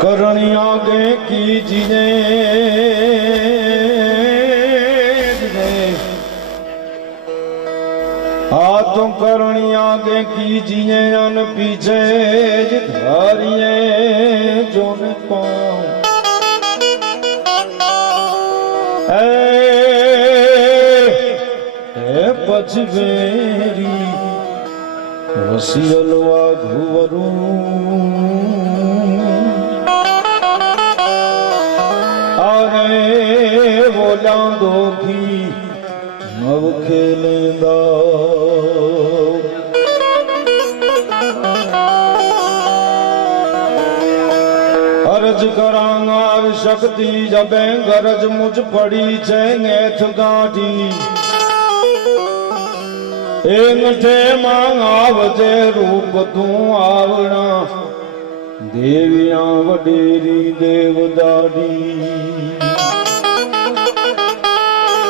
करणी आगे कीजिए हाथों करणी आगे कीजिए अन पीछे धारिए जो न पाऊं पछवेरी वसियलवा घुवरू बोला दोखी नव खेलेंदा अर्ज करांगा शक्ति जबे गरज मुझ पड़ी छेथ गाठी एंगठे मांगावजे रूप तू आवना देविया वडेरी देवदाड़ी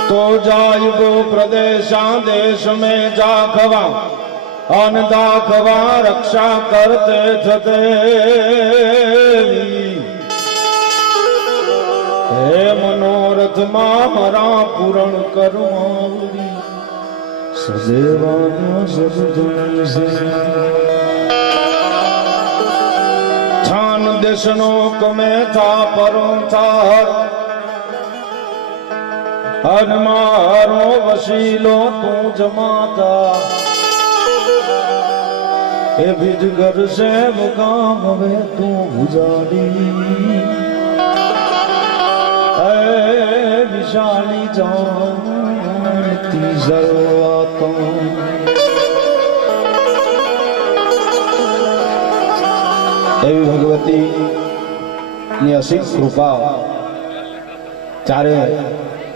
तो जाइबो प्रदेशा देश में जाखवा अन दाखवा रक्षा करते थे हे मनोरथ मारा पूर्ण करमावरी सदेवाना सदधन से छान देशनो कमे था परों था हर मारो वसीलो तू जमाता ए बिजगर से मुकाम वे तू गुजारी ए विशाली जानती जलवाता एवी भगवती ની અસીમ કૃપા ચારે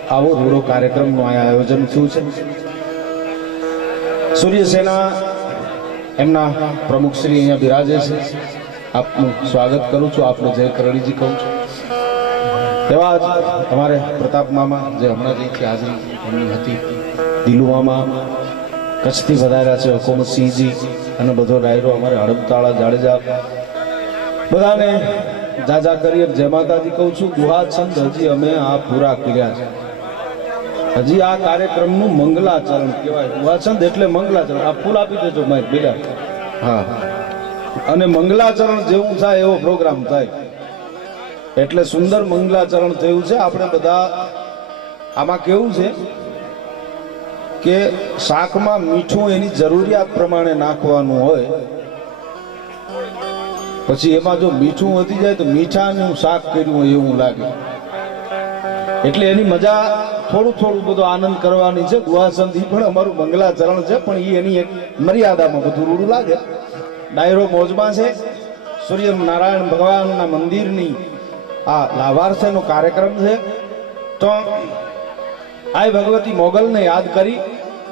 આવો રૂડો કાર્યક્રમનું આયોજન થયું છે સૂર્યસેના એમના પ્રમુખ શ્રી અહીંયા બિરાજે છે આપનું સ્વાગત કરું છું આપનો જય કરણીજી કહું છું એવા જ અમારે પ્રતાપ મામા જે હમણાં જ અહીંથી હાજરી એમની હતી દિલુ મામા કચ્છથી વધાર્યા છે હુકુમતસિંહજી અને બધો ડાયરો અમારે હડપતાળા જાડેજા બધાને જાજા કરી જય માતાજી કહું છું દુહા છંદ હજી અમે આ પૂરા કર્યા છે હજી આ કાર્યક્રમનું મંગલાચરણ કહેવાય વાચન એટલે મંગલાચરણ આ ફૂલ આપી દેજો માઇક બેલા હા અને મંગલાચરણ જેવું થાય એવો પ્રોગ્રામ થાય એટલે સુંદર મંગલાચરણ થયું છે આપણે બધા આમાં કેવું છે કે શાકમાં મીઠું એની જરૂરિયાત પ્રમાણે નાખવાનું હોય પછી એમાં જો મીઠું વધી જાય તો મીઠાનું શાક કર્યું હોય એવું લાગે એટલે એની મજા થોડું થોડું બધું આનંદ કરવાની છે દુહાસનથી પણ અમારું મંગલાચરણ છે પણ એની એક મર્યાદામાં બધું રૂડું લાગે ડાયરો મોજમાં છે સૂર્ય નારાયણ ભગવાનના મંદિરની આ લાભાર્થેનો કાર્યક્રમ છે તો આ ભગવતી મોગલને યાદ કરી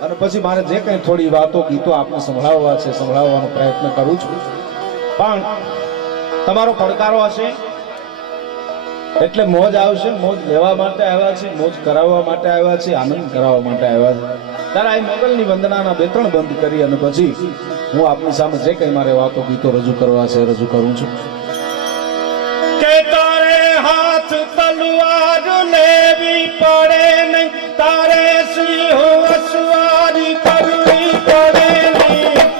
અને પછી મારે જે કંઈ થોડી વાતો ગીતો આપને સંભળાવવા છે સંભળાવવાનો પ્રયત્ન કરું છું પણ તમારો પડકારો હશે એટલે મોજ આવશે મોજ લેવા માટે આવ્યા છે મોજ કરાવવા માટે આવ્યા છે આનંદ કરાવવા માટે આવ્યા છે ત્યારે આ મોગલની વંદનાના બે ત્રણ બંધ કરી અને પછી હું આપની સામે જે કંઈ મારે વાતો ગીતો રજૂ કરવા છે રજૂ કરું છું કે તારે હાથ તલવાર લેવી પડે નહીં તારે સિંહ અસવારી કરવી પડે નહીં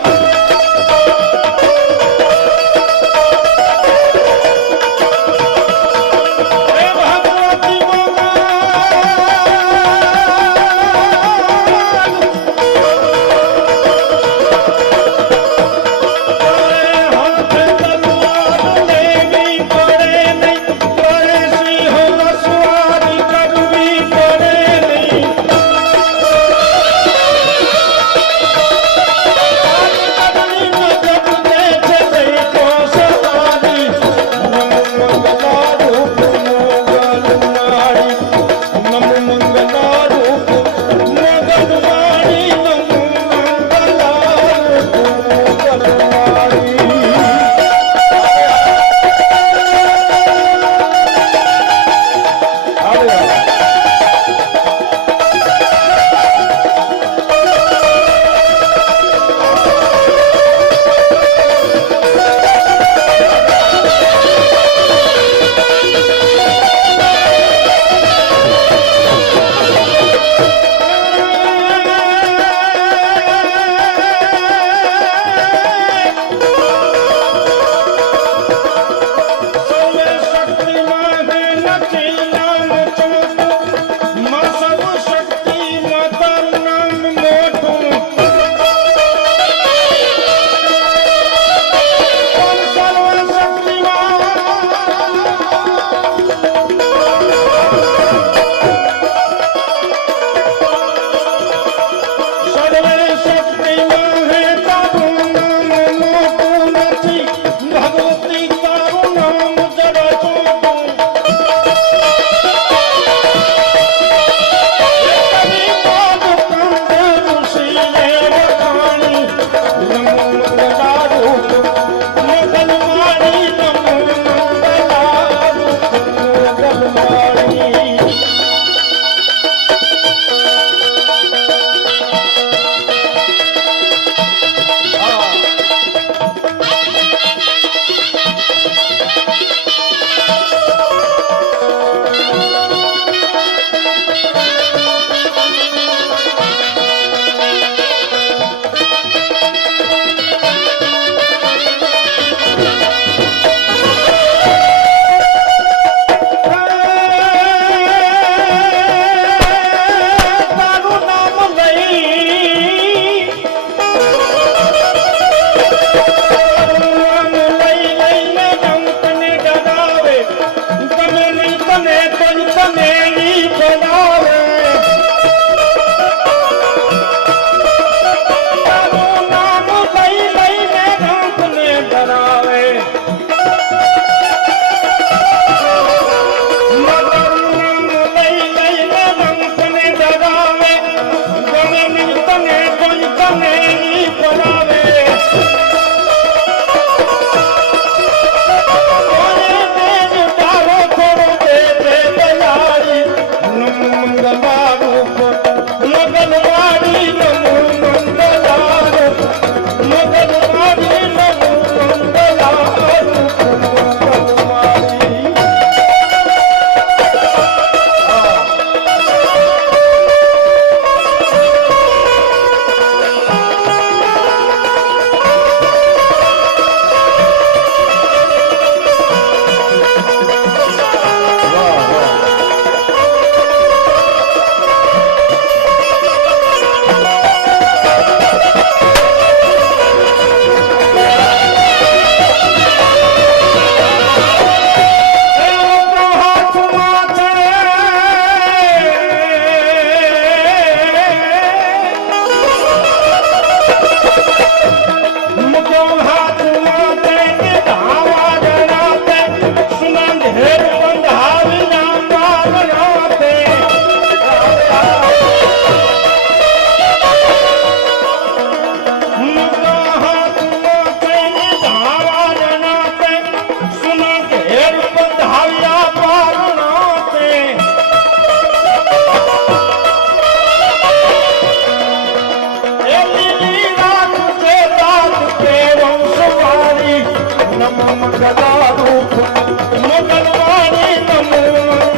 મંગલવાણી નમો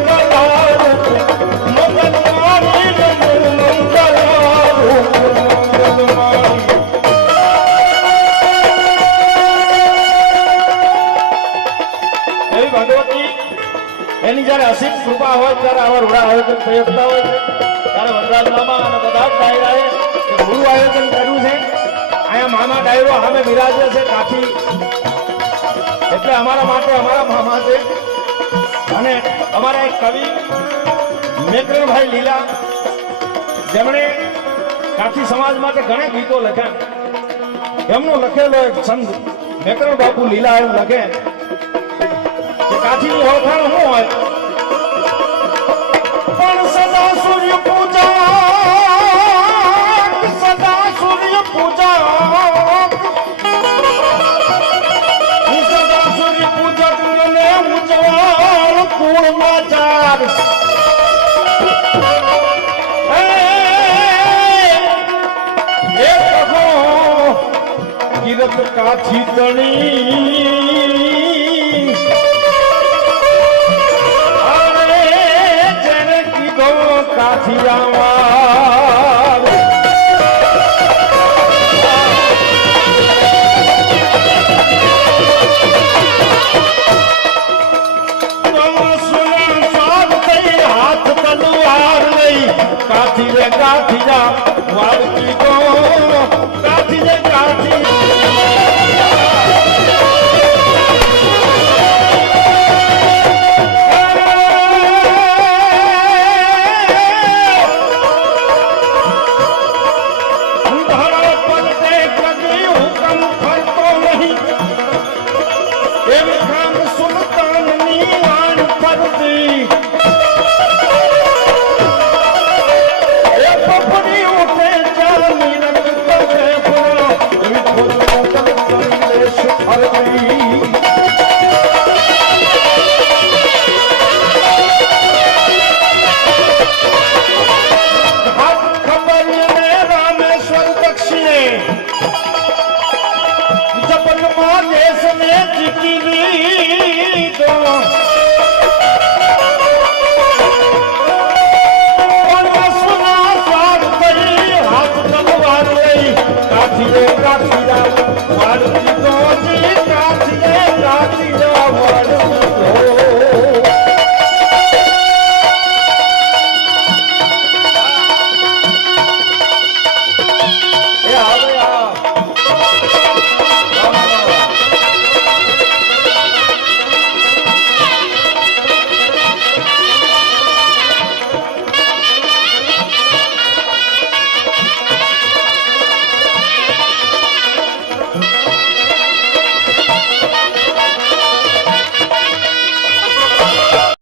મંગલારૂપ મંગલવાણી નમો મંગલારૂપ મંગલવાણી એવી ભગવતી એની જ્યારે અસીમ કૃપા હોય ત્યારે આવા રૂડા આયોજન થઈ શકતા હોય છે ત્યારે વનરાજ મામા અને બધા જ ડાયરાએ રૂડું આયોજન કર્યું છે અહીંયા મામા ડાયરો સામે બિરાજે છે કાઠી એટલે અમારા માટે અમારા મામા છે અને અમારા એક કવિ મેકરણભાઈ લીલા જેમણે કાઠી સમાજ માટે ઘણા ગીતો લખ્યા એમનો લખેલો એક છંદ મેકરણ બાપુ લીલા એમ લખે કે કાઠીની ઓળખાણ શું હોય પણ સદા સૂર્ય પૂજા સદા સૂર્ય પૂજા સદા સૂર્ય પૂજક મને ઉજવાળ કુળમાં ચાર કિરત કાઠી તણી